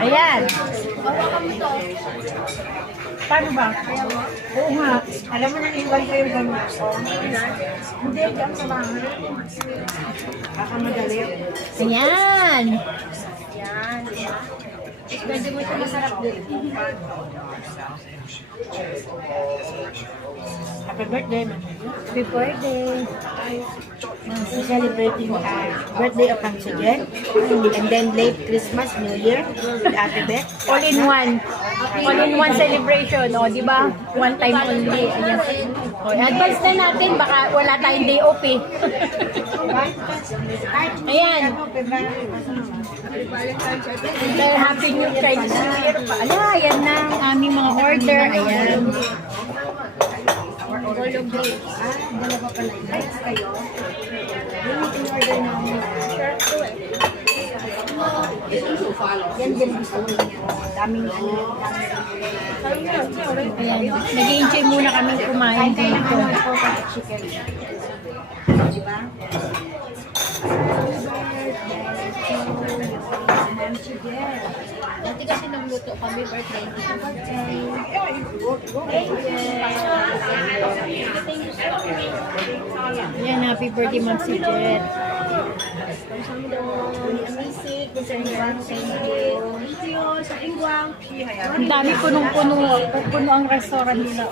Ayan. Paano ba? Oo nga. Alam mo na iwan ko yung gano'n. Hindi, diyan sa bahay. Baka madali. Ayan. Ayan. Pwede mo ito masarap din. Happy birthday, man. Happy birthday. Celebrating birthday of Hansi Jen. And then late Christmas, New Year. With Ate Beth. All in one. All in one celebration. O, di ba? One time only. Ayan. O, advance na natin. Baka wala tayong day off eh. Ayan. Happy New Chinese New Year pa. Ala, ayan na ang aming mga order. Ayan. Dalawa pala yun. Ay, kayo. Yung in-order namin. Yan din gusto ko niya. Daming ano. Ayan. Nag-i-enjoy muna kami kumain dito. Chicken. Diba? Dati kasi nagluto kami birthday. Ayan, happy birthday Ma'am si Jet. Ang dami punong-puno ang restaurant nila.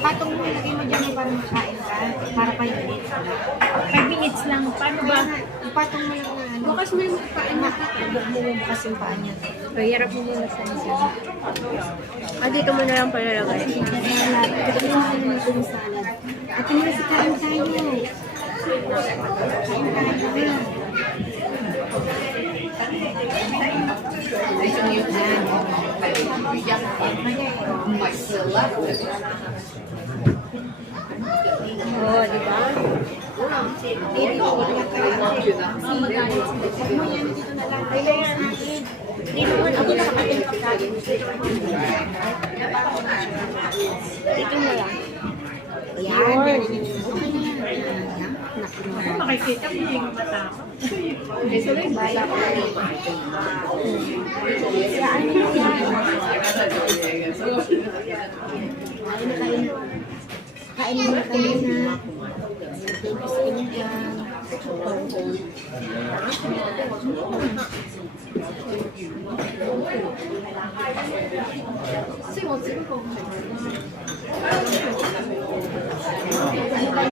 Patong mo, lagay mo dyan para makain ka. Para 5 minutes. 5 minutes lang. Paano ba? Patong mo lang na ano. Bukas mo yung kain na. Bukas yung paa niya. Hirap mo muna sa isa. Dito mo na lang palalagay. Salad. Ito yung ano natin yung salad. At yung nasa kain tayo. Kain tayo. Oo, di ba? Dito mo ako nakakating pagkain. Ito na lang. Ayan. Makikita mo yung matakot. Kain muna kami na. Thank you sa inyo.